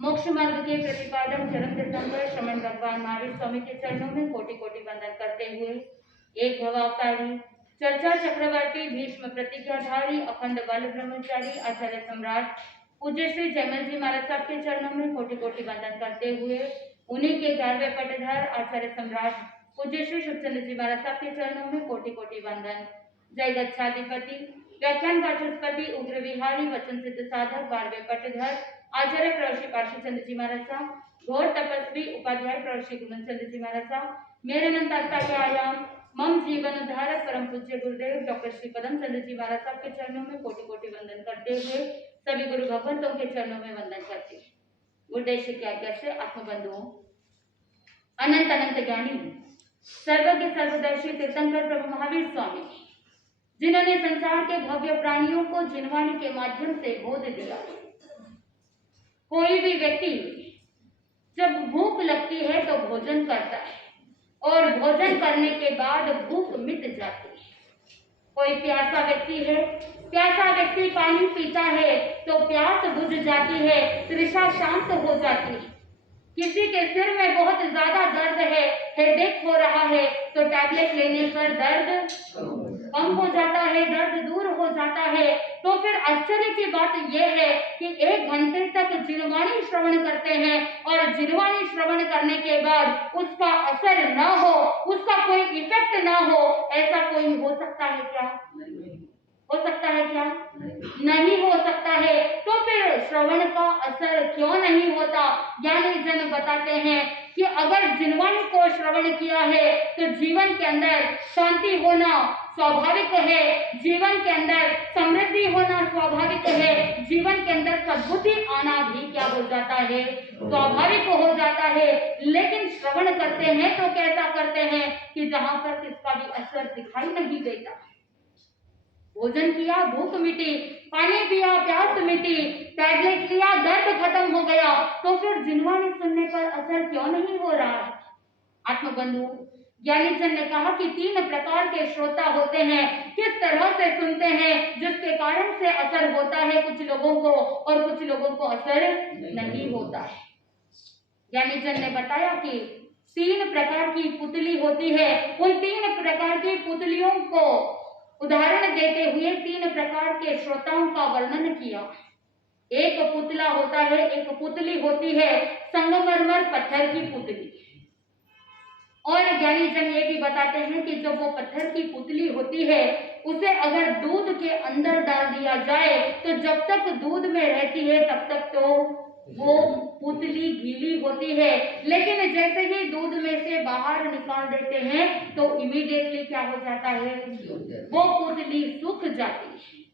मोक्ष मार्ग के प्रतिपादक चरम तीर्थंकर श्रमण भगवान महावीर स्वामी के चरणों में कोटि कोटि वंदन करते हुए एक भवावतारी चर्चा चक्रवर्ती भीष्म प्रतिज्ञाधारी अखंड बाल ब्रह्मचारी आचार्य सम्राट पूज्य श्री जयमल जी महाराज साहब के चरणों में कोटि कोटि वंदन करते हुए उन्हीं के 11वें पटधार आचार्य सम्राट पूज्य श्री शुभचंद्र जी महाराज साहब के चरणों में कोटि कोटि वंदन। जय गच्छाधिपति व्याख्यान वाचस्पति उग्र विहारी वचन सिद्ध साधक 12वें पटधार आचार्य प्रवश्री पार्षद चंद्र जी महाराज साहब घोर तपस्वी उपाध्याय प्रवश्री गुणन चंद्र जी महाराज साहब मेरे अनंत के आयाम मम जीवन उद्धारक परम पूज्य गुरुदेव डॉक्टर श्री पदम चंद्र जी महाराज साहब के चरणों में कोटि कोटि वंदन करते हुए सभी गुरु भगवंतों के चरणों में वंदन करते हैं। उद्देश्य की आज्ञा से आत्मबंधुओं, अनंत अनंत ज्ञानी सर्वज्ञ सर्वदर्शी तीर्थंकर प्रभु महावीर स्वामी जिन्होंने संसार के भव्य प्राणियों को जिनवाणी के माध्यम से बोध दिया। कोई भी व्यक्ति जब भूख लगती है तो भोजन करता है और भोजन करने के बाद भूख मिट जाती है। कोई प्यासा व्यक्ति है, प्यासा व्यक्ति पानी पीता है तो प्यास बुझ जाती है, तृषा शांत हो जाती है। किसी के सिर में बहुत ज्यादा दर्द है, हेडेक हो रहा है तो टैबलेट लेने पर दर्द कम हो जाता है, दर्द दूर हो जाता है। तो फिर आश्चर्य की बात यह है कि 1 घंटे तक जिनवाणी श्रवण करते हैं और जिनवाणी श्रवण करने के बाद उसका असर न हो, उसका कोई इफेक्ट ना हो, ऐसा कोई हो सकता है क्या? हो सकता है क्या? नहीं हो सकता है। तो फिर श्रवण का असर क्यों नहीं होता? ज्ञानी जन बताते हैं कि अगर जिनवाणी को श्रवण किया है तो जीवन के अंदर शांति होना स्वाभाविक है, जीवन के अंदर समृद्धि होना स्वाभाविक है, जीवन के अंदर सद्बुद्धि आना भी क्या हो जाता है? स्वाभाविक हो जाता है। लेकिन श्रवण करते हैं तो कैसा करते हैं कि जहां पर इसका भी असर दिखाई नहीं देता। भोजन किया भूख मिटी, पानी पिया प्यास मिटी, टैबलेट लिया दर्द खत्म हो गया, तो फिर जिनवाणी सुनने पर असर क्यों नहीं हो रहा है? आत्मबंधु, ज्ञानीजन ने कहा कि 3 प्रकार के श्रोता होते हैं। किस तरह से सुनते हैं जिसके कारण से असर होता है कुछ लोगों को और कुछ लोगों को असर नहीं होता है। ज्ञानीजन ने बताया कि 3 प्रकार की पुतली होती है। उन 3 प्रकार की पुतलियों को उदाहरण देते हुए 3 प्रकार के श्रोताओं का वर्णन किया। एक पुतला होता है, एक पुतली होती है संगमरमर पत्थर की पुतली। और ज्ञानी जन ये भी बताते हैं कि जब वो पत्थर की पुतली होती है उसे अगर दूध के अंदर डाल दिया जाए तो जब तक दूध में रहती है तब तक तो वो पुतली गीली होती है, लेकिन जैसे ही दूध में से बाहर निकाल देते हैं तो इमीडिएटली क्या हो जाता है? वो पुतली सूख जाती है।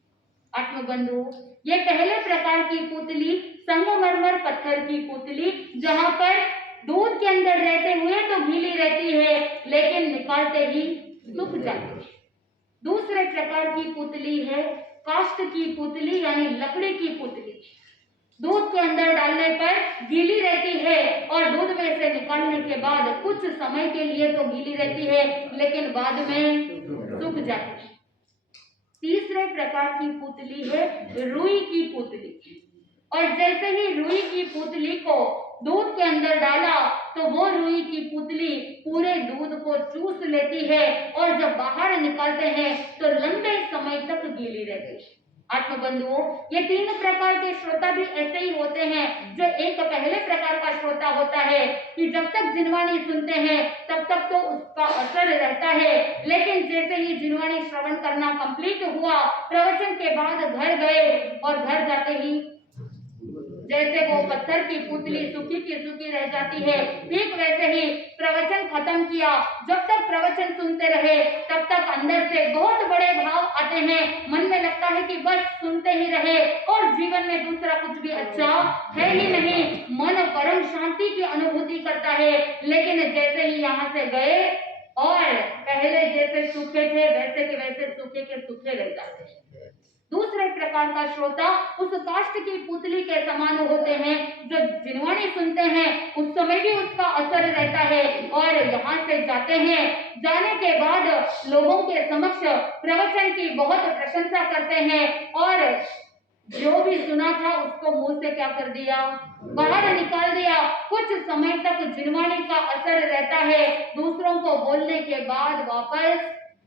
आत्मबंधु, ये पहले प्रकार की पुतली संगमरमर पत्थर की पुतली, जहां पर दूध के अंदर रहते हुए तो गीली रहती है लेकिन निकालते ही सूख जाती है। दूसरे प्रकार की पुतली है काष्ठ की पुतली, यानी लकड़ी की पुतली। दूध के अंदर डालने पर गीली रहती है और दूध में से निकालने के बाद कुछ समय के लिए तो गीली रहती है लेकिन बाद में सूख जाती है। तीसरे प्रकार की पुतली है रुई की पुतली। और जैसे ही रुई की पुतली को दूध के अंदर डाला तो वो रुई की पुतली पूरे दूध को चूस लेती है और जब बाहर निकालते हैं तो लंबे समय तक गीली रहती है। आत्मबंधुओं, ये 3 प्रकार के श्रोता भी ऐसे ही होते हैं। जो एक पहले प्रकार का श्रोता होता है कि जब तक जिनवाणी सुनते हैं तब तक तो उसका असर रहता है, लेकिन जैसे ही जिनवाणी श्रवण करना कंप्लीट हुआ, प्रवचन के बाद घर गए और घर जाते ही जैसे वो पत्थर की पुतली सूखी की सूखी रह जाती है, ठीक वैसे ही प्रवचन खत्म किया। जब तक प्रवचन सुनते रहे तब तक अंदर से बहुत बड़े भाव आते हैं, मन में लगता है कि बस सुनते ही रहे और जीवन में दूसरा कुछ भी अच्छा है ही नहीं। मन परम शांति की अनुभूति करता है, लेकिन जैसे ही यहाँ से गए और पहले जैसे सूखे थे वैसे के वैसे सूखे के सूखे रह जाते हैं। दूसरे प्रकार का श्रोता उस काष्ठ की पुतली के समान होते हैं। जो जिनवाणी सुनते हैं उस समय भी उसका असर रहता है और यहाँ से जाते हैं, जाने के बाद लोगों के समक्ष प्रवचन की बहुत प्रशंसा करते हैं और जो भी सुना था उसको मुंह से क्या कर दिया, बाहर निकाल दिया। कुछ समय तक जिनवाणी का असर रहता है, दूसरों को बोलने के बाद वापस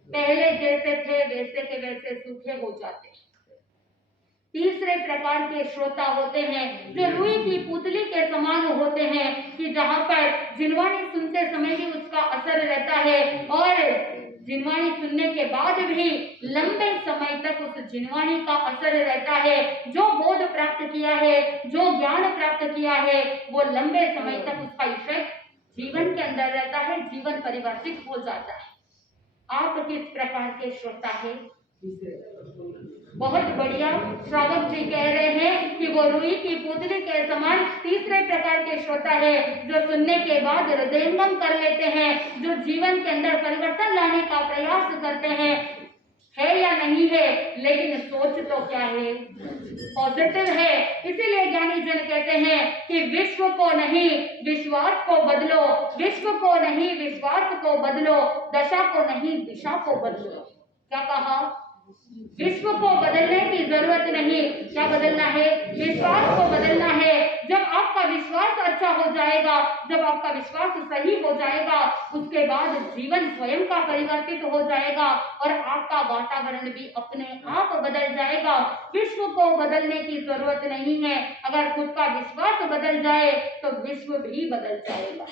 पहले जैसे थे वैसे के वैसे सूखे हो जाते हैं। तीसरे प्रकार के श्रोता होते हैं जो रुई की पुतली के समान होते हैं कि जहां पर जिनवाणी सुनते समय भी उसका असर रहता है और जिनवाणी सुनने के बाद भी लंबे समय तक उस जिनवाणी का असर रहता है। जो बोध प्राप्त किया है, जो ज्ञान प्राप्त किया है, वो लंबे समय तक उसका इफेक्ट जीवन के अंदर रहता है, जीवन परिवर्तित हो जाता है। आप किस प्रकार के श्रोता है? बहुत बढ़िया। श्रावक जी कह रहे हैं कि वो रुई की पुतली के समान तीसरे प्रकार के श्रोता है जो सुनने के बाद हृदयंगम कर लेते हैं, जो जीवन के अंदर परिवर्तन लाने का प्रयास करते हैं। है या नहीं है, लेकिन सोच तो क्या है, पॉजिटिव है। इसीलिए ज्ञानी जन कहते हैं कि विश्व को नहीं विश्वास को बदलो, विश्व को नहीं विश्वास को बदलो, दशा को नहीं दिशा को बदलो। क्या कहा? विश्व को बदलने की जरूरत नहीं, क्या बदलना है? विश्वास को बदलना है। जब आपका विश्वास अच्छा हो जाएगा, जब आपका विश्वास सही हो जाएगा, उसके बाद जीवन स्वयं का परिवर्तित हो जाएगा और आपका वातावरण भी अपने आप बदल जाएगा। विश्व को बदलने की जरूरत नहीं है। अगर खुद का विश्वास बदल जाए तो विश्व भी बदल जाएगा।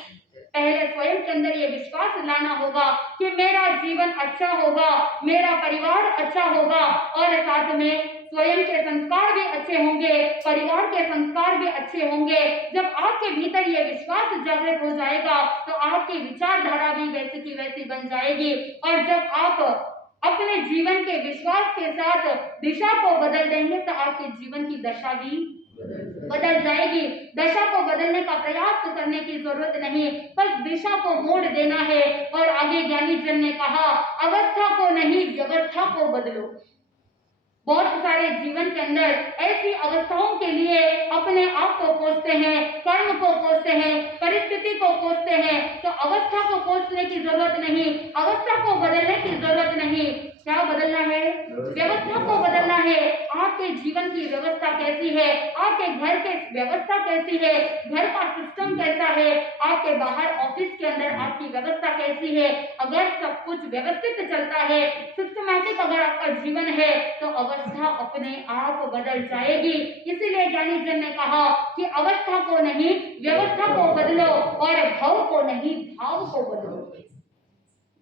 पहले स्वयं के अंदर ये विश्वास लाना होगा कि मेरा जीवन अच्छा होगा, मेरा परिवार अच्छा होगा और साथ में स्वयं के संस्कार भी अच्छे होंगे, परिवार के संस्कार भी अच्छे होंगे। जब आपके भीतर ये विश्वास जागृत हो जाएगा तो आपकी विचारधारा भी वैसी की वैसी बन जाएगी और जब आप अपने जीवन के विश्वास के साथ दिशा को बदल देंगे तो आपके जीवन की दशा भी बदल जाएगी। दशा को बदलने का प्रयास करने की जरूरत नहीं, बस दिशा को मोड़ देना है। और आगे ज्ञानी जन ने कहा, अवस्था को नहीं व्यवस्था को बदलो। बहुत सारे जीवन के अंदर ऐसी अवस्थाओं के लिए अपने आप को कोसते हैं, कर्म को कोसते हैं, परिस्थिति को कोसते हैं। तो अवस्था को कोसने की जरूरत नहीं, अवस्था को बदलने की जरूरत नहीं। क्या बदलना है? व्यवस्था को बदलना है। आपके जीवन की व्यवस्था कैसी है, आपके घर की व्यवस्था कैसी है, घर का सिस्टम कैसा है, आपके बाहर ऑफिस के अंदर आपकी व्यवस्था कैसी है। अगर सब कुछ व्यवस्थित चलता है, सिस्टमैटिक अगर आपका जीवन है तो अवस्था अपने आप बदल जाएगी। इसीलिए ज्ञानी जन ने कहा कि अवस्था को नहीं व्यवस्था को बदलो और भाव को नहीं भाव को बदलो।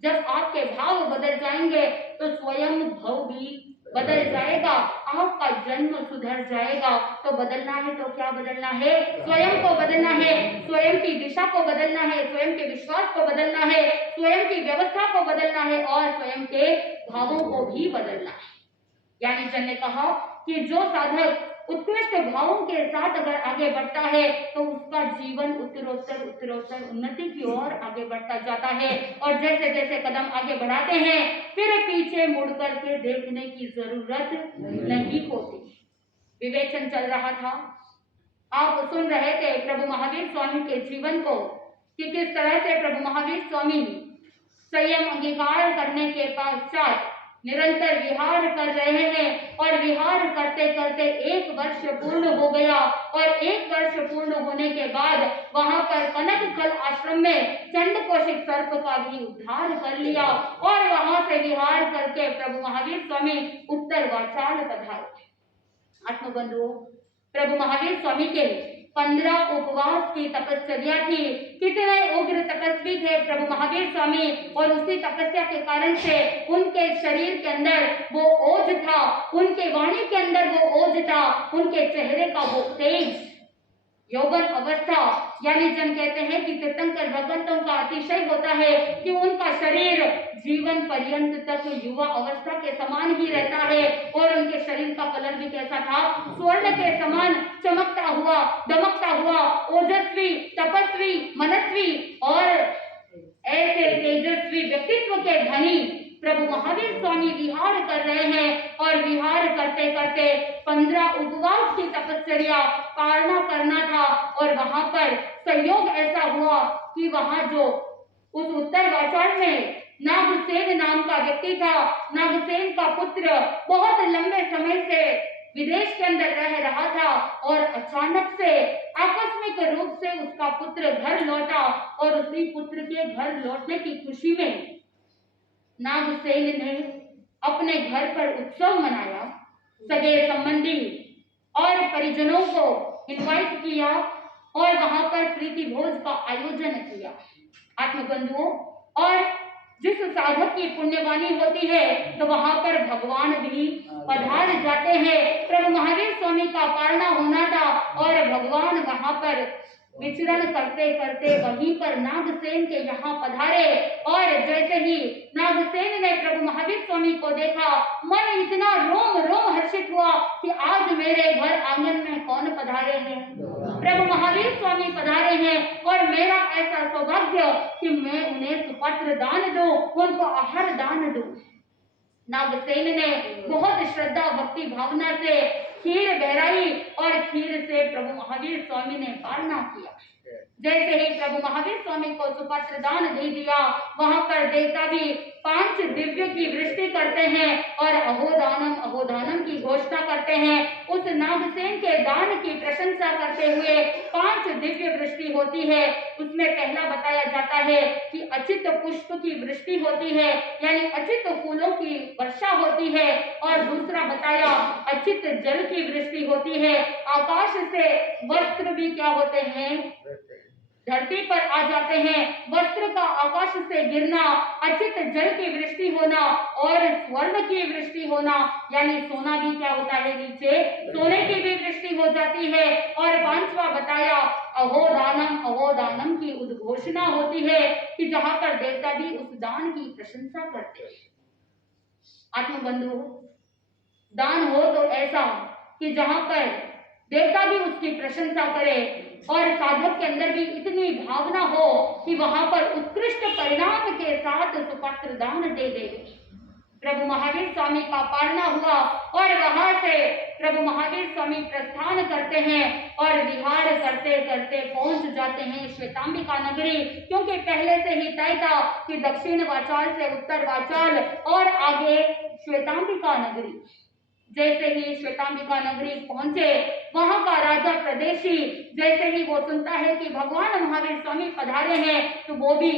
जब आपके भाव बदल जाएंगे तो स्वयं भाव भी बदल जाएगा, आपका जन्म सुधर जाएगा। तो बदलना है तो क्या बदलना है? स्वयं को बदलना है, स्वयं की दिशा को बदलना है, स्वयं के विश्वास को बदलना है, स्वयं की व्यवस्था को बदलना है और स्वयं के भावों को भी बदलना है। यानी जन ने कहा कि जो साधक उत्कृष्ट भावों के साथ अगर आगे बढ़ता है तो उसका जीवन उत्तरोत्तर उत्तरोत्तर उन्नति की ओर आगे बढ़ता जाता है और जैसे जैसे कदम आगे बढ़ाते हैं फिर पीछे मुड़ करके देखने की जरूरत नहीं होती। विवेचन चल रहा था, आप सुन रहे थे प्रभु महावीर स्वामी के जीवन को कि किस तरह से प्रभु महावीर स्वामी संयम अंगीकार करने के पश्चात निरंतर विहार कर रहे हैं और विहार करते करते 1 वर्ष पूर्ण हो गया और 1 वर्ष पूर्ण होने के बाद वहां पर कनकखल आश्रम में चंडकोशिक सर्प का भी उद्धार कर लिया और वहां से विहार करके प्रभु महावीर स्वामी उत्तर वाचाल पधारे। आत्मबंधुओं, प्रभु महावीर स्वामी के 15 उपवास की तपस्या थी। कितने उग्र तपस्वी थे प्रभु महावीर स्वामी और उसी तपस्या के कारण से उनके शरीर के अंदर वो ओज था, उनके वाणी के अंदर वो ओज था, उनके चेहरे का वो तेज। यौवन अवस्था यानी जन कहते हैं कि तीर्थंकर भगवंतों का अतिशय होता है कि उनका शरीर जीवन पर्यंत तक युवा अवस्था के समान ही रहता है और उनके शरीर का कलर भी कैसा था? स्वर्ण के समान चमकता हुआ, दमकता हुआ, ओजस्वी, तपस्वी, मनस्वी और ऐसे तेजस्वी व्यक्तित्व के धनी प्रभु महावीर स्वामी विहार कर रहे हैं और विहार करते करते 15 उपवास की तपस्या पालना करना था और वहां पर संयोग ऐसा हुआ कि वहां जो उस उत्तर वाचाल में नागसेन नाम का व्यक्ति था, नागसेन का पुत्र बहुत लंबे समय से विदेश के अंदर रह रहा था और अचानक से आकस्मिक रूप से उसका पुत्र घर लौटा और उसी पुत्र के घर लौटने की खुशी में नागसेन ने अपने घर पर उत्सव मनाया, सगे संबंधी और परिजनों को इनवाइट किया और वहां पर प्रीति भोज का आयोजन किया। आत्मबंधुओं, और जिस साधक की पुण्यवानी होती है तो वहां पर भगवान भी पधार जाते हैं। प्रभु महावीर स्वामी का पारना होना था और भगवान वहां पर विचरण करते करते वहीं पर नागसेन के यहाँ पधारे और जैसे ही नागसेन ने प्रभु महावीर स्वामी को देखा, मन इतना रोम रोम हर्षित हुआ कि आज मेरे घर आंगन में कौन पधारे हैं? प्रभु महावीर स्वामी पधारे हैं और मेरा ऐसा सौभाग्य कि मैं उन्हें सुपत्र दान दूं, उनको आहार दान दूं। नागसेन ने बहुत श्रद्धा भक्ति भावना से खीर बहराई और खीर से प्रभु महावीर स्वामी ने पालना किया। जैसे ही प्रभु महावीर स्वामी को सुपत्र दान दे दिया, वहां पर देवता भी 5 दिव्य की वृष्टि करते हैं और अहोदानम की घोषणा करते हैं। उस नागसेन के दान की प्रशंसा करते हुए 5 दिव्य वृष्टि होती है। उसमें पहला बताया जाता है कि अचित पुष्प की वृष्टि होती है, यानी अचित फूलों की वर्षा होती है, और दूसरा बताया अचित जल की वृष्टि होती है। आकाश से वस्त्र भी क्या होते हैं? धरती पर आ जाते हैं। वस्त्र का आकाश से गिरना, अचित जल की वृष्टि होना और स्वर्ण की वृष्टि होना, यानी सोना भी क्या होता है? नीचे सोने की भी वृष्टि हो जाती है। और 5वां बताया अहोदानम की उद्घोषणा होती है कि जहां पर देवता भी उस दान की प्रशंसा करते हैं। आत्मबंधु, दान हो तो ऐसा कि जहां पर देवता भी उसकी प्रशंसा करे और साधक के अंदर भी इतनी भावना हो कि वहां पर उत्कृष्ट परिणाम के साथ सुपत्र दान दे दे। प्रभु महावीर स्वामी का पालना हुआ और वहां से प्रभु महावीर स्वामी प्रस्थान करते हैं और विहार करते करते पहुंच जाते हैं श्वेतांबिका नगरी, क्योंकि पहले से ही तय था कि दक्षिण वाचाल से उत्तर वाचाल और आगे श्वेतांबिका नगरी। जैसे ही श्वेतांबिका नगरी पहुंचे, वहां का राजा प्रदेशी जैसे ही वो सुनता है कि भगवान महावीर स्वामी पधारे हैं, तो वो भी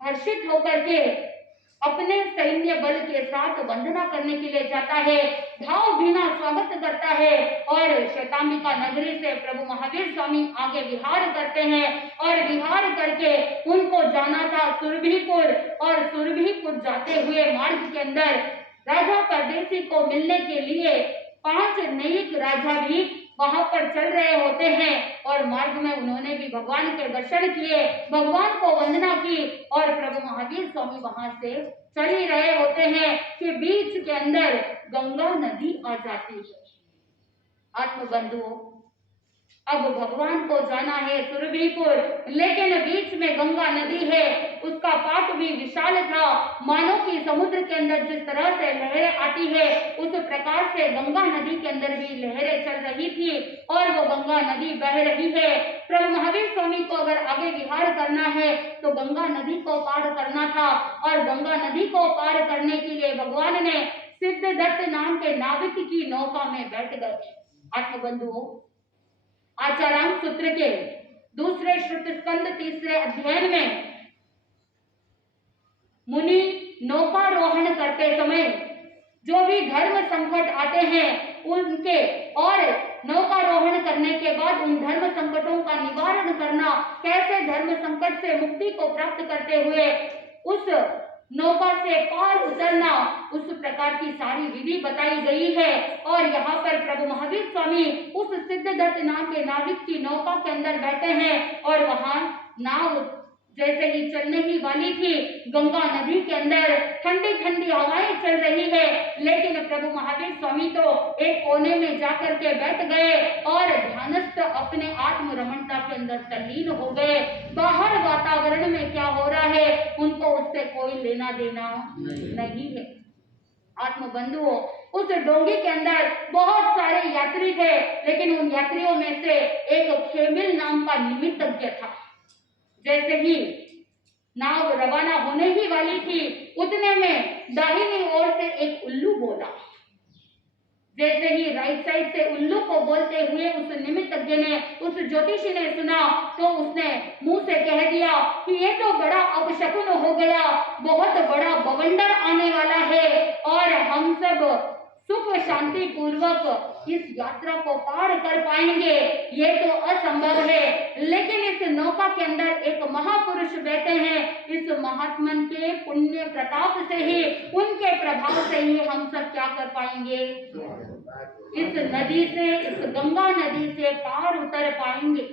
हर्षित होकर के अपने सैन्य बल के साथ वंदना करने के लिए जाता है, भाव भीना स्वागत करता है और श्वेतांबिका नगरी से प्रभु महावीर स्वामी आगे विहार करते हैं और विहार करके उनको जाना था सुरभिपुर, और सुरभिपुर जाते हुए मार्ग के अंदर राजा परदेसी को मिलने के लिए 5 न्यायिक राजा भी वहां पर चल रहे होते हैं और मार्ग में उन्होंने भी भगवान के दर्शन किए, भगवान को वंदना की और प्रभु महावीर स्वामी वहां से चल ही रहे होते हैं कि बीच के अंदर गंगा नदी आ जाती है। आत्मबंधुओं, अब भगवान को जाना है सुरभिपुर, लेकिन बीच में गंगा नदी है, उसका पाट भी विशाल था, मानो कि समुद्र के अंदर जिस तरह से लहरें आती है उस प्रकार से गंगा नदी के अंदर भी लहरें चल रही थी और वो गंगा नदी बह रही है। प्रभु महावीर स्वामी को अगर आगे विहार करना है तो गंगा नदी को पार करना था और गंगा नदी को पार करने के लिए भगवान ने सिद्धदत्त नाम के नाविक की नौका में बैठ गए। आत्मबंधुओं, आचारांग सूत्र के दूसरे श्रुत स्कंद 3 अध्ययन में मुनि नौकारोहण करते समय जो भी धर्म संकट आते हैं उनके और नौकारोहण करने के बाद उन धर्म संकटों का निवारण करना, कैसे धर्म संकट से मुक्ति को प्राप्त करते हुए उस नौका से पार उतरना, उस प्रकार की सारी विधि बताई गई है। और यहाँ पर प्रभु महावीर स्वामी उस सिद्धदत्त नाम के नाविक की नौका के अंदर बैठे हैं और वहां नाव जैसे ही चलने ही वाली थी, गंगा नदी के अंदर ठंडी ठंडी हवाएं चल रही है, लेकिन प्रभु महावीर स्वामी तो एक कोने में जाकर के बैठ गए और ध्यानस्थ अपने आत्म रमणता के अंदर तल्लीन हो गए। बाहर वातावरण में क्या हो रहा है उनको उससे कोई लेना देना नहीं है। आत्मबंधुओं, उस डोंगी के अंदर बहुत सारे यात्री थे, लेकिन उन यात्रियों में से एक खेमिल नाम का निमित्तज्ञ था। जैसे ही नाव रवाना होने ही वाली थी, उतने में दाहिनी ओर से एक उल्लू बोला। जैसे ही राइट साइड से उल्लू को बोलते हुए उस निमित्तज्ञ ने, उस ज्योतिषी ने सुना, तो उसने मुंह से कह दिया कि ये तो बड़ा अपशकुन हो गया, बहुत बड़ा बवंडर आने वाला है और हम सब सुख शांति पूर्वक इस यात्रा को पार कर पाएंगे, ये तो असंभव है। लेकिन इस नौका के अंदर एक महापुरुष बैठे हैं, इस महात्मन के पुण्य प्रताप से ही, उनके प्रभाव से ही हम सब क्या कर पाएंगे, इस नदी से, इस गंगा नदी से पार उतर पाएंगे।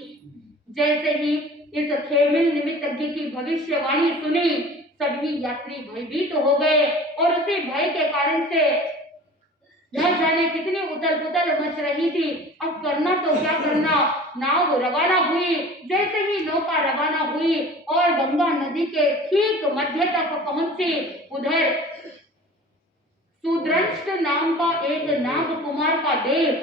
जैसे ही इस खेमिल निमित्तज्ञ की भविष्यवाणी सुनी, सभी यात्री भयभीत हो गए और उसी भय के कारण से न जाने कितनी उथल पुथल मच रही थी। अब करना तो क्या करना, नाव रवाना हुई। जैसे ही नौका रवाना हुई और गंगा नदी के ठीक मध्य तक पहुंची, उधर सुदृष्ट नाम का एक नाग कुमार का देव,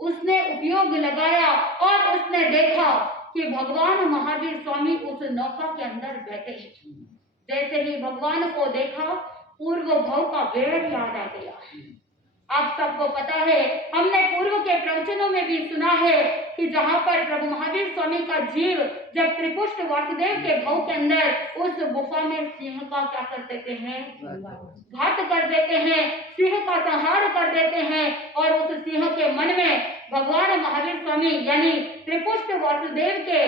उसने उपयोग लगाया और उसने देखा कि भगवान महावीर स्वामी उस नौका के अंदर बैठे हैं। जैसे ही भगवान को देखा, पूर्व भव का वेड़ याद आ गया। आप सबको पता है, हमने पूर्व के प्रवचनों में भी सुना है कि जहाँ पर प्रभु महावीर स्वामी का जीव जब त्रिपुष्ट वासुदेव के भव के अंदर उस गुफा में सिंह का क्या कर देते हैं, घात कर देते हैं, सिंह का संहार कर देते हैं और उस सिंह के मन में भगवान महावीर स्वामी यानी त्रिपुष्ट वासुदेव के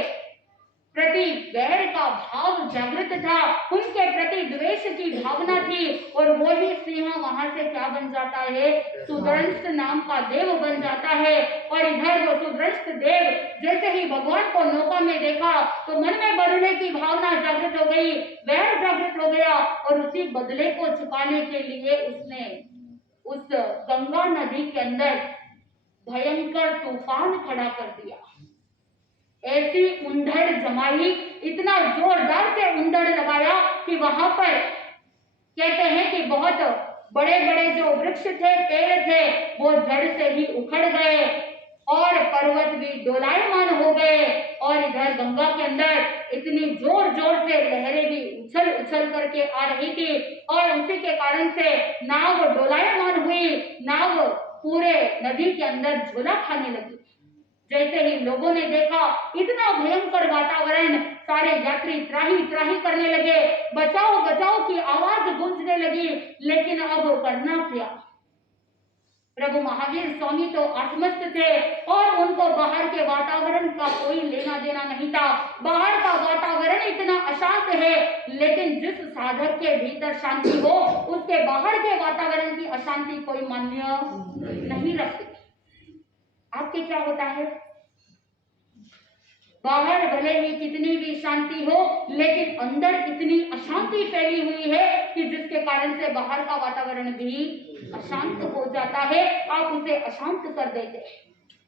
प्रति वैर का भाव जागृत था, उनके प्रति द्वेष की भावना थी और वही सिंह वहां से क्या बन जाता है, सुदृष्ट नाम का देव बन जाता है। और इधर वो सुदृष्ट देव जैसे ही भगवान को नौका में देखा तो मन में बदले की भावना जागृत हो गई, वैर जागृत हो गया और उसी बदले को छुपाने के लिए उसने उस गंगा नदी के अंदर भयंकर तूफान खड़ा कर दिया। ऐसी उंधड़ जमाई, इतना जोरदार से उंधड़ लगाया कि वहां पर कहते हैं कि बहुत बड़े बड़े जो वृक्ष थे, पेड़ थे, वो जड़ से ही उखड़ गए और पर्वत भी डोलायमान हो गए। और इधर गंगा के अंदर इतनी जोर जोर से लहरें भी उछल उछल करके आ रही थी और उसी के कारण से नाव डोलायमान हुई, नाव पूरे नदी के अंदर झोला खाने लगी। जैसे ही लोगों ने देखा इतना भयंकर वातावरण, सारे यात्री त्राही त्राही करने लगे, बचाओ बचाओ की आवाज गूंजने लगी। लेकिन अब करना क्या, प्रभु महावीर स्वामी तो आत्मस्थ थे और उनको बाहर के वातावरण का कोई लेना देना नहीं था। बाहर का वातावरण इतना अशांत है, लेकिन जिस साधक के भीतर शांति हो, उसके बाहर के वातावरण की अशांति कोई मान्य नहीं रखती। आपके क्या होता है, बाहर भले ही कितनी भी शांति हो, लेकिन अंदर इतनी अशांति फैली हुई है कि जिसके कारण से बाहर का वातावरण भी अशांत हो जाता है, आप उसे अशांत कर देते हैं।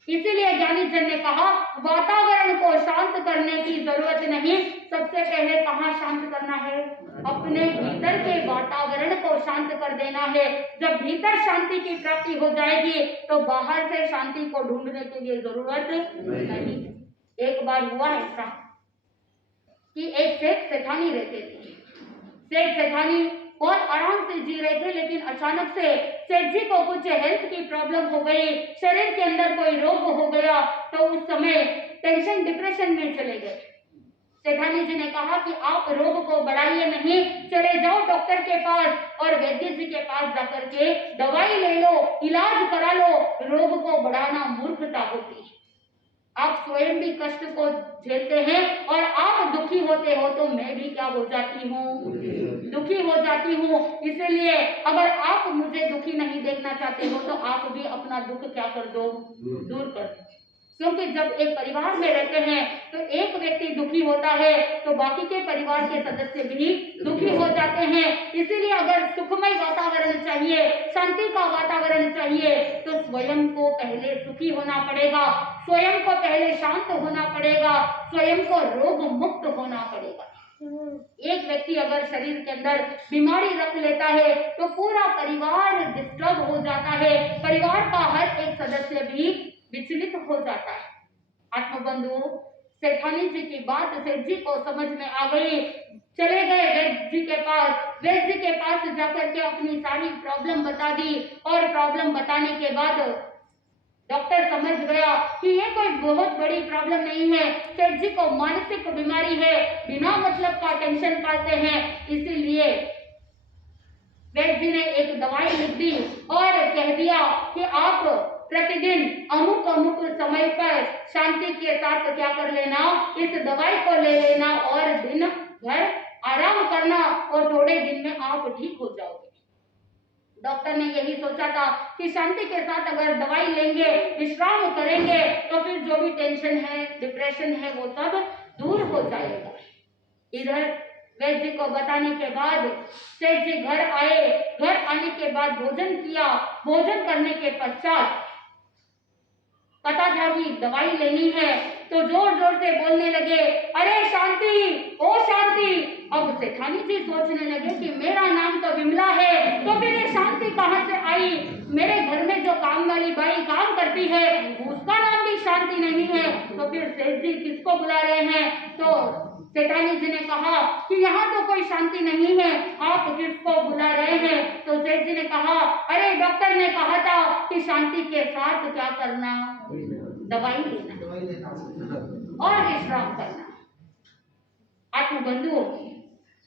इसीलिए ज्ञानी जन ने कहा वातावरण को शांत करने की जरूरत नहीं, सबसे पहले कहाँ शांत करना है, अपने भीतर के वातावरण को शांत कर देना है। जब भीतर शांति की प्राप्ति हो जाएगी तो बाहर से शांति को ढूंढने के लिए जरूरत नहीं। एक बार हुआ ऐसा कि एक सेठ सेठानी रहते थे। सेठ सेठानी बहुत आराम से जी रहे थे, लेकिन अचानक से सेठ जी को कुछ हेल्थ की प्रॉब्लम हो गई, शरीर के अंदर कोई रोग हो गया, तो उस समय टेंशन डिप्रेशन में चले गए। सेठानी जी ने कहा कि आप रोग को बढ़ाइए नहीं, चले जाओ डॉक्टर के पास और वैद्य जी के पास जाकर के दवाई ले लो, इलाज करा लो, रोग को बढ़ाना मूर्खता होती है। आप स्वयं भी कष्ट को झेलते हैं और आप दुखी होते हो तो मैं भी क्या हो जाती हूँ, दुखी हो जाती हूँ। इसलिए अगर आप मुझे दुखी नहीं देखना चाहते हो तो आप भी अपना दुख क्या कर दो, दूर कर दो। क्योंकि जब एक परिवार में रहते हैं तो एक व्यक्ति दुखी होता है तो बाकी के परिवार के सदस्य भी दुखी हो जाते हैं। इसीलिए अगर सुखमय वातावरण चाहिए, शांति का वातावरण चाहिए, तो स्वयं को पहले सुखी होना पड़ेगा, स्वयं को पहले शांत होना पड़ेगा, स्वयं को रोग मुक्त होना पड़ेगा। एक व्यक्ति अगर शरीर के अंदर बीमारी रख लेता है तो पूरा परिवार डिस्टर्ब हो जाता है, परिवार का हर एक सदस्य भी विचलित हो जाता है। आत्मबंधु, सेठानी जी की बात सेठ जी को समझ में आ गई। चले गए वैद्य जी के पास। वैद्य जी के पास जाकर के अपनी सारी प्रॉब्लम बता दी और प्रॉब्लम बताने के बाद डॉक्टर समझ गया कि ये कोई बहुत बड़ी प्रॉब्लम नहीं है, सेठ जी को मानसिक बीमारी है, बिना मतलब का टेंशन पाते हैं। इसीलिए वैद्य जी ने एक दवाई लिख दी और कह दिया कि आप प्रतिदिन अमुक अमुक समय पर शांति के साथ क्या कर लेना, इस दवाई को ले लेना और दिन भर आराम करना और थोड़े दिन में आप ठीक हो जाओगे। डॉक्टर ने यही सोचा था कि शांति के साथ अगर दवाई लेंगे, विश्राम करेंगे तो फिर जो भी टेंशन है, डिप्रेशन है, वो सब दूर हो जाएगा। इधर वैद्य जी को बताने के बाद सेठ जी घर आए। घर आने के बाद भोजन किया। भोजन करने के पश्चात पता था कि दवाई लेनी है तो जोर जोर से बोलने लगे, अरे शांति, ओ शांति। अब सेठानी जी सोचने लगे कि मेरा नाम तो विमला है, तो फिर ये शांति कहाँ से आई? मेरे घर में जो काम वाली बाई काम करती है उसका नाम भी शांति नहीं है, तो फिर सेठ जी किसको बुला रहे हैं? तो सेठानी जी ने कहा कि यहाँ तो कोई शांति नहीं है, आप किसको बुला रहे हैं? तो सेठ जी ने कहा, अरे डॉक्टर ने कहा था कि शांति के साथ क्या करना, दवाई लेना और विश्राम करना। आत्मबंधुओं,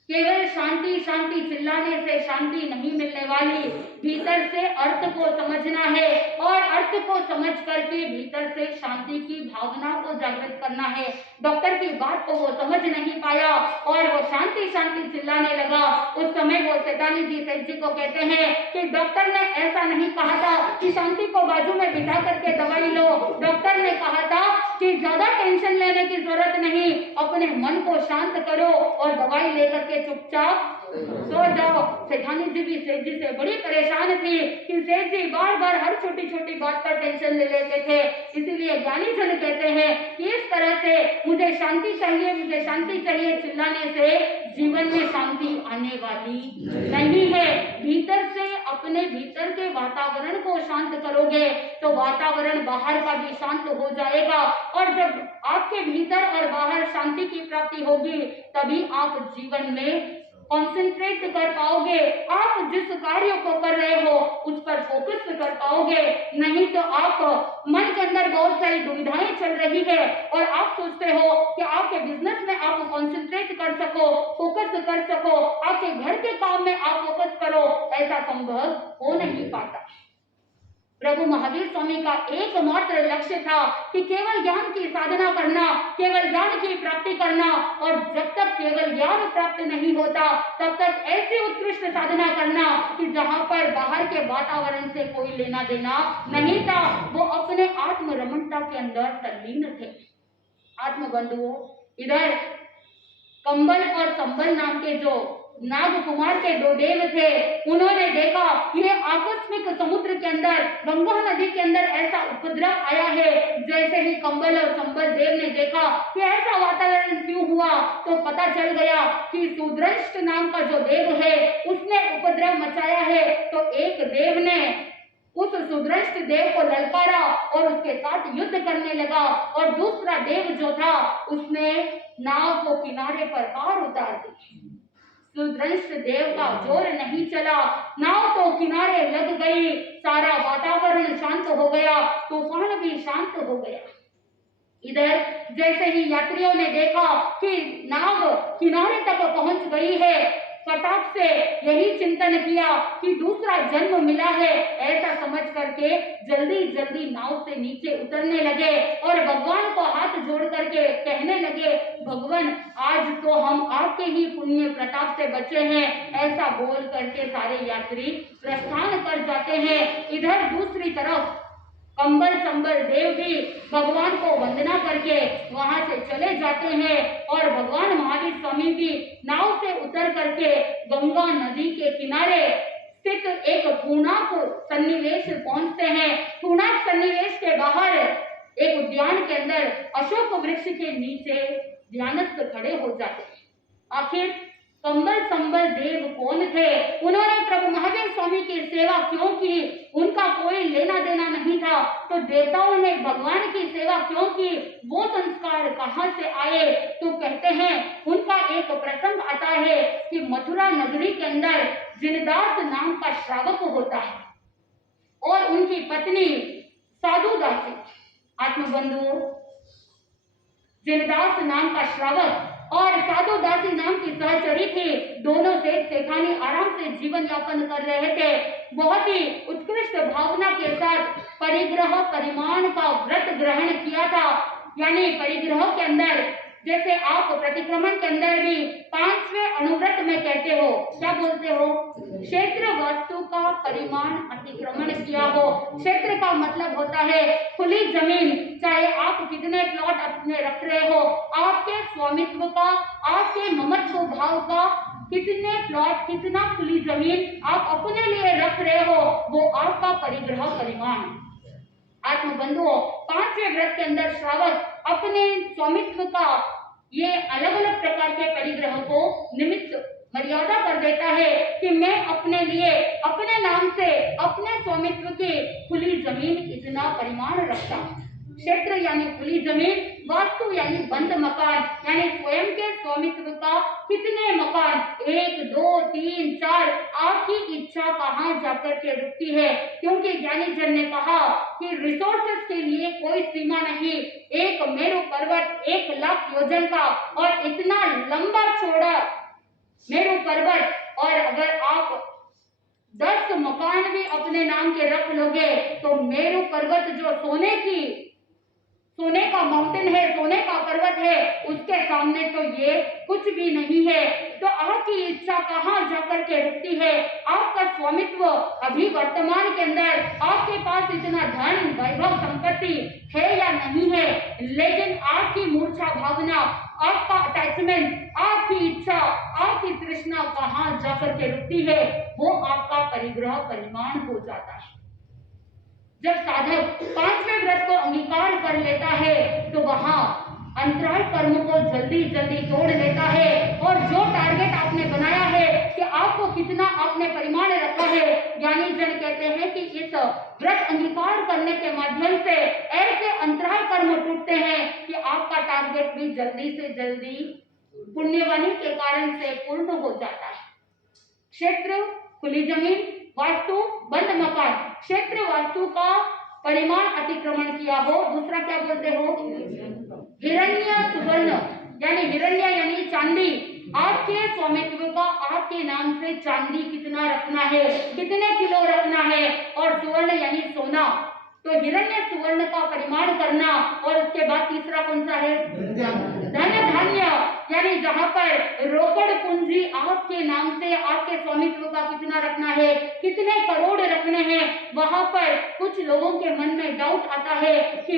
केवल शांति शांति चिल्लाने से शांति नहीं मिलने वाली, भीतर से अर्थ को समझना है और अर्थ को समझ करके भीतर से शांति की भावना को जागृत करना है। डॉक्टर की बात को वो समझ नहीं पाया और वो शांति शांति चिल्लाने लगा। उस समय वो सेठानी जी सेठ जी को कहते हैं कि डॉक्टर ने ऐसा नहीं कहा था कि शांति को बाजू में बिठा करके दवाई लो। डॉक्टर ने कहा था कि ज्यादा टेंशन लेने की जरूरत नहीं, अपने मन को शांत करो और दवाई लेकर के चुपचाप सो जाओ। सेठानी जी भी सेठ जी से बड़ी परेशान थी कि सेठ जी बार बार हर छोटी छोटी बात पर टेंशन ले लेते थे। इसीलिए ज्ञानी जन कहते हैं कि इस तरह से मुझे शांति चाहिए, मुझे शांति चाहिए चिल्लाने से जीवन में शांति आने वाली नहीं है। भीतर से अपने भीतर के वातावरण को शांत करोगे तो वातावरण बाहर का भी शांत हो जाएगा और जब आपके भीतर और बाहर शांति की प्राप्ति होगी तभी आप जीवन में कॉन्सेंट्रेट कर पाओगे। आप जिस कार्य को कर रहे हो उस पर फोकस कर पाओगे। नहीं तो आप मन के अंदर बहुत सारी दुविधाएं चल रही है और आप सोचते हो कि आपके बिजनेस में आप कॉन्सेंट्रेट कर सको, फोकस कर सको, आपके घर के काम में आप फोकस करो, ऐसा संभव हो नहीं पाता। प्रभु महावीर स्वामी का एकमात्र लक्ष्य था कि केवल ज्ञान की साधना करना, केवल ज्ञान की प्राप्ति करना और जब तक केवल ज्ञान प्राप्त नहीं होता तब तक ऐसी उत्कृष्ट साधना करना कि जहां पर बाहर के वातावरण से कोई लेना देना नहीं था। वो अपने आत्म रमणता के अंदर तल्लीन थे। आत्मबंधुओं, इधर कंबल और संबल नाम के जो नाग कुमार के दो देव थे, उन्होंने देखा ये आकस्मिक समुद्र के अंदर, गंगा नदी के अंदर ऐसा उपद्रव आया है। जैसे ही कंबल और संबल देव ने देखा कि ऐसा वातावरण क्यों हुआ तो पता चल गया कि सुदृष्ट नाम का जो देव है उसने उपद्रव मचाया है। तो एक देव ने उस सुदृष्ट देव को ललकारा और उसके साथ युद्ध करने लगा और दूसरा देव जो था उसने नाव को किनारे पर पार उतार दी। सुदृष्ट देव का जोर नहीं चला, नाव तो किनारे लग गई, सारा वातावरण शांत हो गया, तूफान भी शांत हो गया। इधर जैसे ही यात्रियों ने देखा कि नाव किनारे तक पहुंच गई है, फटाक से यही चिंतन किया कि दूसरा जन्म मिला है, ऐसा समझ करके जल्दी जल्दी नाव से नीचे उतरने लगे और भगवान को हाथ जोड़ करके कहने लगे, भगवान आज तो हम आपके ही पुण्य प्रताप से बचे हैं। ऐसा बोल करके सारे यात्री प्रस्थान कर जाते हैं। इधर दूसरी तरफ कंबल संबल देव भी भगवान को वंदना करके वहां से चले जाते हैं और भगवान महावीर स्वामी भी नाव से उतर करके गंगा नदी के किनारे स्थित एक पूर्णाक सन्निवेश पहुंचते हैं। पूर्णाक सन्निवेश के बाहर एक उद्यान के अंदर अशोक वृक्ष के नीचे ध्यानस्थ खड़े हो जाते हैं। आखिर कंबल संबल देव कौन थे? उन्होंने प्रभु महावीर स्वामी की सेवा क्यों की? उनका कोई लेना देना नहीं था, तो देवताओं ने भगवान की सेवा क्यों की, वो संस्कार कहाँ से आए? तो कहते हैं उनका एक प्रसंग आता है कि मथुरा नगरी के अंदर जिनदास नाम का श्रावक होता है और उनकी पत्नी साधु दासी। आत्मबंधुओं, जिनदास नाम का श्रावक और साधु दासी नाम की सहचरी थी। दोनों से सेठानी आराम से जीवन यापन कर रहे थे। बहुत ही उत्कृष्ट भावना के साथ परिग्रह परिमाण का व्रत ग्रहण किया था। यानी परिग्रह के अंदर जैसे आप प्रतिक्रमण के अंदर भी 5वें अनुव्रत में कहते हो, क्या बोलते हो? क्षेत्र वस्तु का परिमाण अतिक्रमण किया हो। क्षेत्र का मतलब होता है खुली जमीन, चाहे आप कितने प्लॉट अपने रख रहे हो, आपके स्वामित्व का, आपके ममत्व भाव का कितने प्लॉट, कितना खुली जमीन आप अपने लिए रख रहे हो, वो आपका परिग्रह परिमाण। आत्मबंधुओं, 5वें व्रत के अंदर श्रावक अपने स्वामित्व का ये अलग अलग प्रकार के परिग्रह को निमित्त मर्यादा कर देता है कि मैं अपने लिए, अपने नाम से, अपने स्वामित्व की खुली जमीन इतना परिमाण रखता हूं। क्षेत्र यानी खुली जमीन, वास्तु यानी बंद मकान, यानी स्वयं के स्वामित्व का कितने मकान, 1 2 3 4, आपकी इच्छा कहाँ जाकर के रुकती है? क्योंकि ज्ञानी जन ने कहा कि रिसोर्सेस के लिए कोई सीमा नहीं। एक मेरु पर्वत 1 लाख योजन का और इतना लंबा चौड़ा मेरु पर्वत, और अगर आप 10 मकान भी अपने नाम के रख लोगे तो मेरु पर्वत जो सोने का माउंटेन है, सोने का पर्वत है, उसके सामने तो ये कुछ भी नहीं है। तो आपकी इच्छा कहाँ जाकर के रुकती है? आपका स्वामित्व अभी वर्तमान के अंदर आपके पास इतना धन वैभव संपत्ति है या नहीं है, लेकिन आपकी मूर्छा भावना, आपका अटैचमेंट, आपकी इच्छा, आपकी तृष्णा कहाँ जाकर के रुकती है, वो आपका परिग्रह परिमाण हो जाता है। जब साधक 5वें व्रत को अंगीकार कर लेता है तो वहां अंतराल कर्म को जल्दी जल्दी तोड़ लेता है और जो टारगेट आपने बनाया है कि आपको कितना आपने परिमाण रखा है, ज्ञानी जन कहते हैं कि इस व्रत अंगीकार करने के माध्यम से ऐसे अंतराल कर्म टूटते हैं कि आपका टारगेट भी जल्दी से जल्दी पुण्यवानी के कारण से पूर्ण हो जाता है। क्षेत्र खुली जमीन, वास्तु बंद मकान। क्षेत्र वास्तु का परिमाण अतिक्रमण किया हो। दूसरा क्या बोलते हो? हिरण्य सुवर्ण, यानी हिरण्य यानी चांदी, आपके स्वामित्व का आपके नाम से चांदी कितना रखना है, कितने किलो रखना है, और सुवर्ण यानी सोना। तो हिरण्य सुवर्ण का परिमाण करना, और उसके बाद तीसरा कौन सा है? धन धान्य, यानी जहाँ पर रोकड़ पूंजी आपके नाम से आपके स्वामित्व का कितना रखना है, कितने करोड़ रखने हैं। वहां पर कुछ लोगों के मन में डाउट आता है कि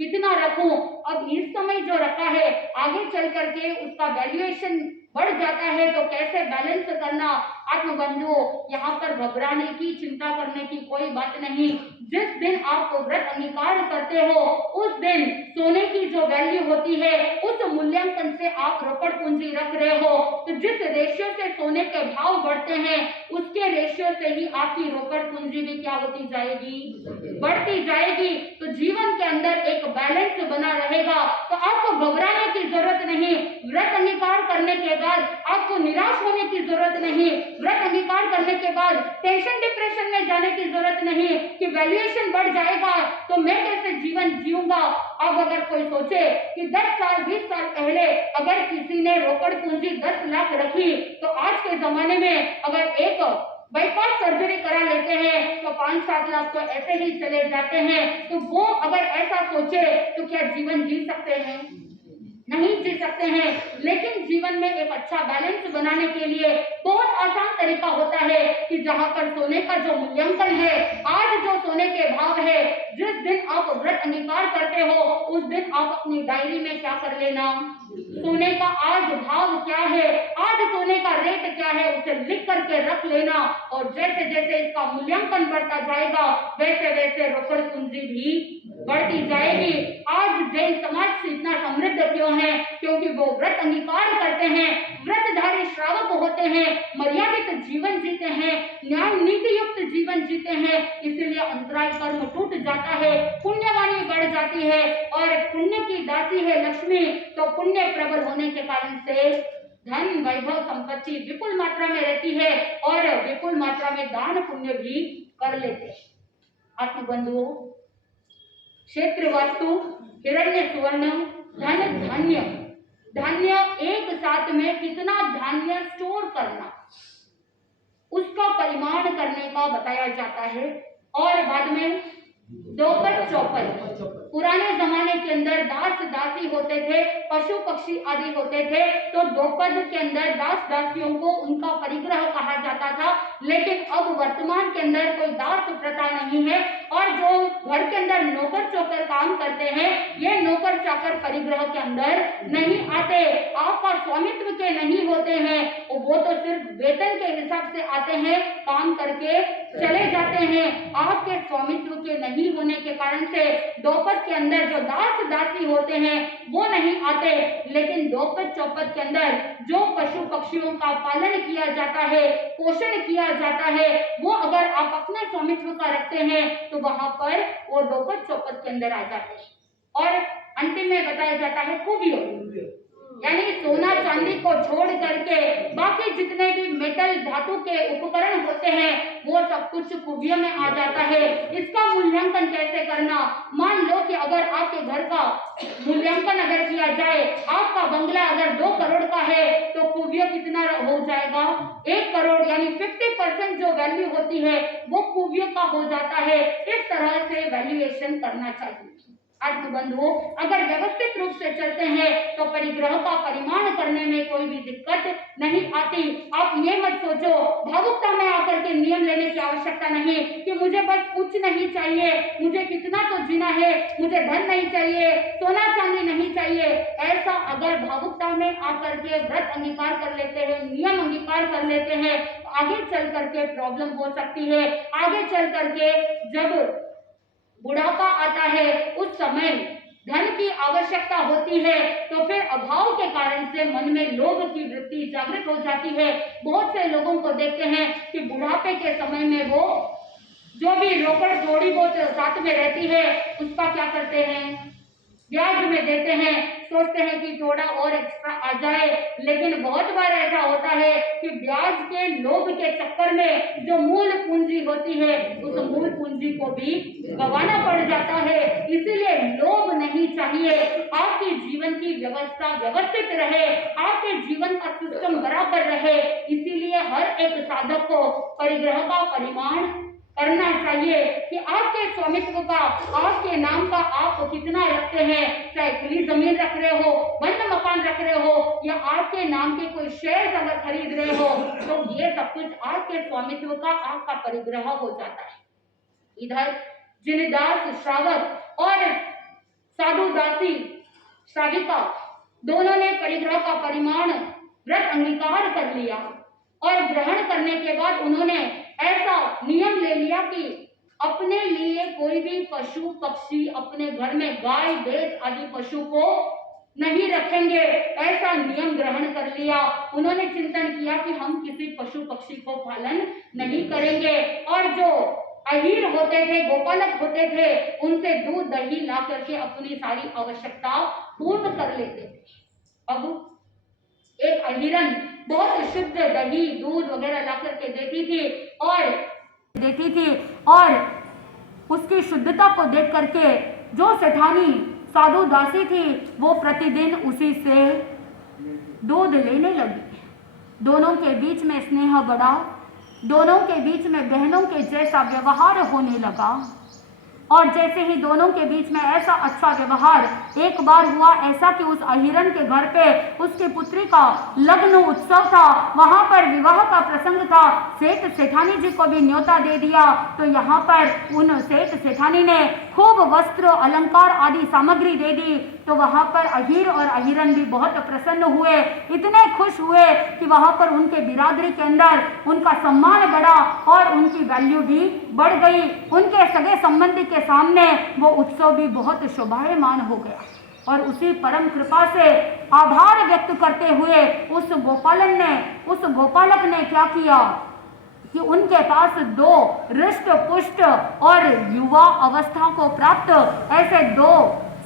कितना रखूं। अब इस समय जो रखा है आगे चल करके उसका वैल्यूएशन बढ़ जाता है तो कैसे बैलेंस करना। आत्मबंधुओं, यहाँ पर घबराने की, चिंता करने की कोई बात नहीं। जिस दिन आप व्रत अंगीकार करते हो उस दिन सोने की जो वैल्यू होती है उस मूल्यांकन से आप रोकड़ पूंजी रख रहे हो, तो जिस रेशियो से सोने के भाव बढ़ते हैं उसके रेशियो से ही आपकी रोकड़ पूंजी भी क्या होती जाएगी? बढ़ती जाएगी। तो जीवन के अंदर एक बैलेंस बना रहेगा। तो आपको घबराने की जरूरत नहीं। व्रत अंगीकार करने के बाद आपको निराश होने की जरूरत नहीं। व्रत अंगीकार करने के बाद टेंशन डिप्रेशन में जाने की जरूरत नहीं कि वैल्यूएशन बढ़ जाएगा तो मैं कैसे जीवन जीऊंगा। अब अगर कोई सोचे कि 10 साल 20 साल पहले अगर किसी ने रोकड़ पूंजी 10 लाख रखी तो आज के जमाने में अगर एक बाईपास सर्जरी करा लेते हैं तो 5-7 लाख तो ऐसे ही चले जाते हैं। तो वो अगर ऐसा सोचे तो क्या जीवन जी सकते हैं? नहीं जी सकते हैं। लेकिन जीवन में एक अच्छा बैलेंस बनाने के लिए बहुत आसान तरीका होता है कि जहां पर सोने का जो मूल्यांकन है, आज जो सोने के भाव है, जिस दिन आप व्रत अंगीकार करते हो उस दिन आप अपनी डायरी में क्या कर लेना, सोने का आज भाव क्या है, आज सोने का रेट क्या है, उसे लिख करके रख लेना। और जैसे जैसे इसका मूल्यांकन बढ़ता जाएगा वैसे वैसे रोकड़ पूंजी भी बढ़ती जाएगी। आज जैन समाज से इतना समृद्ध क्यों है? क्योंकि वो व्रत अंगीकार करते हैं, व्रतधारी श्रावक होते हैं, मर्यादित जीवन जीते हैं, न्याय नीति युक्त जीवन जीते हैं। इसलिए अंतराय कर्म टूट जाता है, पुण्यवाणी बढ़ जाती है और पुण्य की दासी है लक्ष्मी, तो पुण्य प्रबल होने के कारण से धन वैभव संपत्ति विपुल मात्रा में रहती है और विपुल मात्रा में दान पुण्य भी कर लेते हैं। आत्मबंधुओं, क्षेत्र वास्तु, हिरण्य सुवर्ण, धन धान्य, धान्य एक साथ में कितना धान्य स्टोर करना, उसका परिमाण करने का बताया जाता है। और बाद में दोपट चौपट, पुराने जमाने के अंदर दास दासी होते थे, पशु पक्षी आदि होते थे, तो दोपद के अंदर दास दासियों को उनका परिग्रह कहा जाता था। लेकिन अब वर्तमान के अंदर कोई दास प्रथा नहीं है और जो घर के अंदर नौकर चौकर काम करते हैं, ये नौकर चाकर परिग्रह के अंदर नहीं आते, आपका स्वामित्व के नहीं होते हैं, वो तो सिर्फ वेतन के हिसाब से आते हैं, काम करके चले जाते हैं। आपके स्वामित्व के नहीं होने के कारण से दोपद के अंदर जो दास दासी होते हैं वो नहीं आते। लेकिन दोपद चौपद के अंदर जो पशु पक्षियों का पालन किया जाता है, पोषण किया जाता है, वो अगर आप अपने स्वामित्व का रखते हैं तो वहां पर वो दोपद चौपद के अंदर आ जाते हैं। और अंतिम में बताया जाता है खूबियों, यानी सोना चांदी को छोड़ करके बाकी जितने भी मेटल धातु के उपकरण होते हैं वो सब कुछ खूबियों में आ जाता है। इसका मूल्यांकन कैसे करना? मान लो कि अगर आपके घर का मूल्यांकन अगर किया जाए, आपका बंगला अगर 2 करोड़ का है तो खूबियों कितना हो जाएगा? 1 करोड़, यानी 50% जो वैल्यू होती है वो खूबियों का हो जाता है। इस तरह से वैल्यूएशन करना चाहिए। आत्मबंधुओं, अगर व्यवस्थित रूप से चलते हैं तो परिग्रह का परिमाण करने में कोई भी दिक्कत नहीं आती। आप ये मत सोचो, भावुकता में आकर के नियम लेने की आवश्यकता नहीं कि मुझे बस कुछ नहीं चाहिए, मुझे कितना तो जीना है, मुझे धन नहीं चाहिए, सोना चांदी नहीं चाहिए। ऐसा अगर भावुकता में आकर के व्रत अंगीकार कर लेते हैं, नियम अंगीकार कर लेते हैं, तो आगे चल करके प्रॉब्लम हो सकती है। आगे चल करके जब बुढ़ापा आता है, उस समय धन की आवश्यकता होती है, तो फिर अभाव के कारण से मन में लोभ की वृत्ति जागृत हो जाती है। बहुत से लोगों को देखते हैं कि बुढ़ापे के समय में वो जो भी रोकड़ थोड़ी बहुत साथ में रहती है उसका क्या करते हैं? ब्याज में देते हैं, सोचते हैं कि थोड़ा और एक्स्ट्रा आ जाए। लेकिन बहुत बार ऐसा होता है कि ब्याज के लोभ के चक्कर में जो मूल पूंजी होती है उस मूल पूंजी को भी गंवाना पड़ जाता है। इसीलिए लोभ नहीं चाहिए। आपके जीवन की व्यवस्था व्यवस्थित रहे, आपके जीवन का सिस्टम बराबर रहे, इसीलिए हर एक साधक को परिग्रह का परिमाण करना चाहिए कि आपके स्वामित्व का, आपके नाम का आप कितना रखते हैं। चाहे खुली जमीन रख रहे हो, बंद मकान रख रहे हो, या आपके नाम के कोई शेयर अगर खरीद रहे हो, तो ये सब कुछ आपके स्वामित्व का, आपका परिग्रह हो जाता है। इधर जिन दास श्रावक और साधु दासी श्राविका दोनों ने परिग्रह का परिमाण व्रत अंगीकार कर लिया और ग्रहण करने के बाद उन्होंने ऐसा नियम ले लिया कि अपने लिए कोई भी पशु पक्षी, अपने घर में गाय भैंस आदि पशु को नहीं रखेंगे, ऐसा नियम ग्रहण कर लिया। उन्होंने चिंतन किया कि हम किसी पशु पक्षी को पालन नहीं करेंगे और जो अहीर होते थे, गोपालक होते थे, उनसे दूध दही ला करके अपनी सारी आवश्यकता पूर्ण कर लेते थे। अब एक अहिरन बहुत शुद्ध दही दूध वगैरह ला करके देती थी और उसकी शुद्धता को देख करके जो सेठानी साधु दासी थी वो प्रतिदिन उसी से दूध लेने लगी। दोनों के बीच में स्नेह बढ़ा, दोनों के बीच में बहनों के जैसा व्यवहार होने लगा और जैसे ही दोनों के बीच में ऐसा अच्छा व्यवहार, एक बार हुआ ऐसा कि उस अहिरन के घर पे उसकी पुत्री का लग्न उत्सव था, वहां पर विवाह का प्रसंग था। सेठ सेठानी जी को भी न्योता दे दिया। तो यहाँ पर उन सेठ सेठानी ने खूब वस्त्र अलंकार आदि सामग्री दे दी, तो वहां पर अहीर और अहीरन भी बहुत प्रसन्न हुए, इतने खुश हुए कि वहां पर उनके बिरादरी के अंदर उनका सम्मान बढ़ा और उनकी वैल्यू भी बढ़ गई। उनके सगे संबंधी के सामने वो उत्सव भी बहुत शोभायमान हो गया। और उसी परम कृपा से आभार व्यक्त करते हुए उस गोपालक ने क्या किया कि उनके पास 2 हृष्ट पुष्ट और युवा अवस्था को प्राप्त ऐसे 2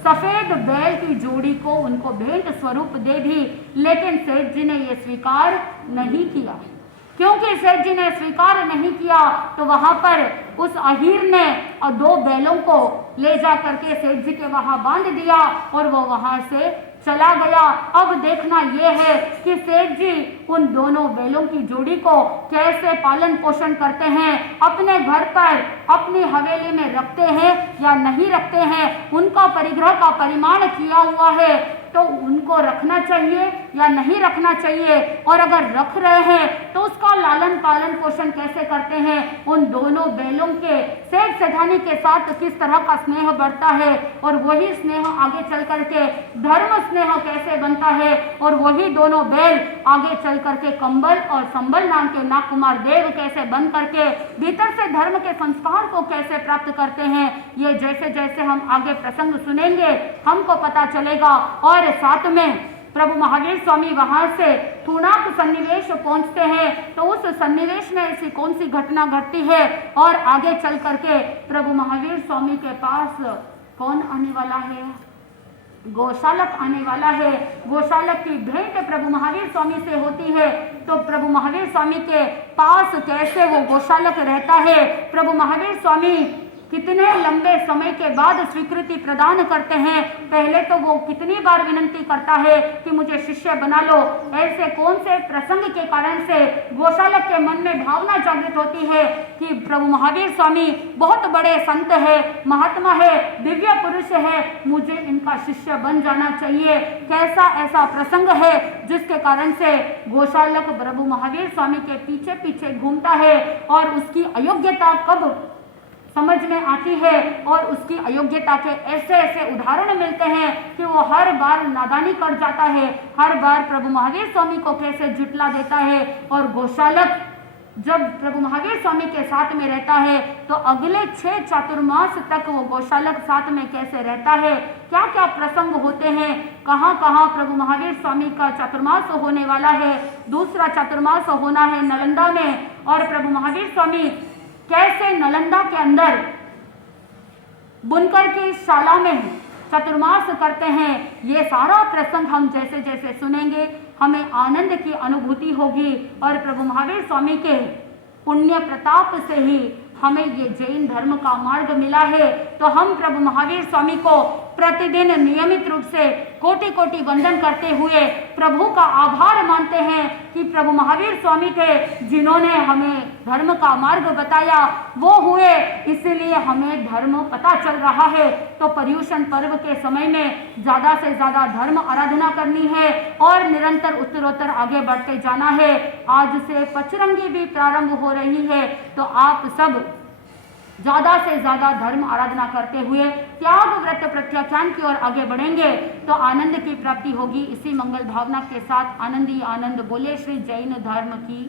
सफेद बैल की जोड़ी को उनको भेंट स्वरूप दे दी। लेकिन सेठ जी ने यह स्वीकार नहीं किया। क्योंकि सेठ जी ने स्वीकार नहीं किया तो वहां पर उस अहीर ने 2 बैलों को ले जा करके सेठ जी के वहां बांध दिया और वो वहां से चला गया। अब देखना यह है कि सेठ जी उन दोनों बैलों की जोड़ी को कैसे पालन पोषण करते हैं, अपने घर पर अपनी हवेली में रखते हैं या नहीं रखते हैं, उनका परिग्रह का परिमाण किया हुआ है तो उनको रखना चाहिए या नहीं रखना चाहिए, और अगर रख रहे हैं तो उसका लालन पालन पोषण कैसे करते हैं। उन दोनों बैलों के सेठ सेठानी के साथ किस तरह का स्नेह बढ़ता है और वही स्नेह आगे चल करके धर्म स्नेह कैसे बनता है, और वही दोनों बैल आगे चल करके कंबल और संबल नाम के नागकुमार देव कैसे बन करके भीतर से धर्म के संस्कार को कैसे प्राप्त करते हैं। ये जैसे जैसे हम आगे प्रसंग सुनेंगे हमको पता चलेगा। और साथ में प्रभु महावीर स्वामी वहां से थूणाक सन्निवेश पहुंचते हैं तो उस सन्निवेश में ऐसी कौन सी घटना घटती है और आगे चल करके प्रभु महावीर स्वामी के पास कौन आने वाला है, गौशालक आने वाला है। गौशालक की भेंट प्रभु महावीर स्वामी से होती है तो प्रभु महावीर स्वामी के पास कैसे वो गौशालक रहता है, प्रभु महावीर स्वामी कितने लंबे समय के बाद स्वीकृति प्रदान करते हैं। पहले तो वो कितनी बार विनंती करता है कि मुझे शिष्य बना लो। ऐसे कौन से प्रसंग के कारण से गौशालक के मन में भावना जागृत होती है कि प्रभु महावीर स्वामी बहुत बड़े संत है, महात्मा है, दिव्य पुरुष है, मुझे इनका शिष्य बन जाना चाहिए। कैसा ऐसा प्रसंग है जिसके कारण से गौशालक प्रभु महावीर स्वामी के पीछे पीछे घूमता है और उसकी अयोग्यता कब समझ में आती है और उसकी अयोग्यता के ऐसे ऐसे उदाहरण मिलते हैं कि वो हर बार नादानी कर जाता है, हर बार प्रभु महावीर स्वामी को कैसे झुटला देता है। और गौशालक जब प्रभु महावीर स्वामी के साथ में रहता है तो अगले 6 चातुर्मास तक वो गौशालक साथ में कैसे रहता है, क्या क्या प्रसंग होते हैं, कहाँ कहाँ प्रभु महावीर स्वामी का चातुर्मास होने वाला है। दूसरा चातुर्मास होना है नालंदा में और प्रभु महावीर स्वामी कैसे नालंदा के अंदर बुनकर की शाला में चतुर्मास करते हैं। ये सारा प्रसंग हम जैसे जैसे सुनेंगे हमें आनंद की अनुभूति होगी और प्रभु महावीर स्वामी के पुण्य प्रताप से ही हमें ये जैन धर्म का मार्ग मिला है। तो हम प्रभु महावीर स्वामी को प्रतिदिन नियमित रूप से कोटि कोटि वंदन करते हुए प्रभु का आभार मानते हैं कि प्रभु महावीर स्वामी थे जिन्होंने हमें धर्म का मार्ग बताया, वो हुए इसलिए हमें धर्म पता चल रहा है। तो पर्युषण पर्व के समय में ज़्यादा से ज़्यादा धर्म आराधना करनी है और निरंतर उत्तरोत्तर आगे बढ़ते जाना है। आज से पचरंगी भी प्रारंभ हो रही है तो आप सब ज़्यादा से ज़्यादा धर्म आराधना करते हुए त्याग व्रत प्रत्याख्यान की ओर आगे बढ़ेंगे तो आनंद की प्राप्ति होगी। इसी मंगल भावना के साथ आनंद ही आनंद बोले श्री जैन धर्म की।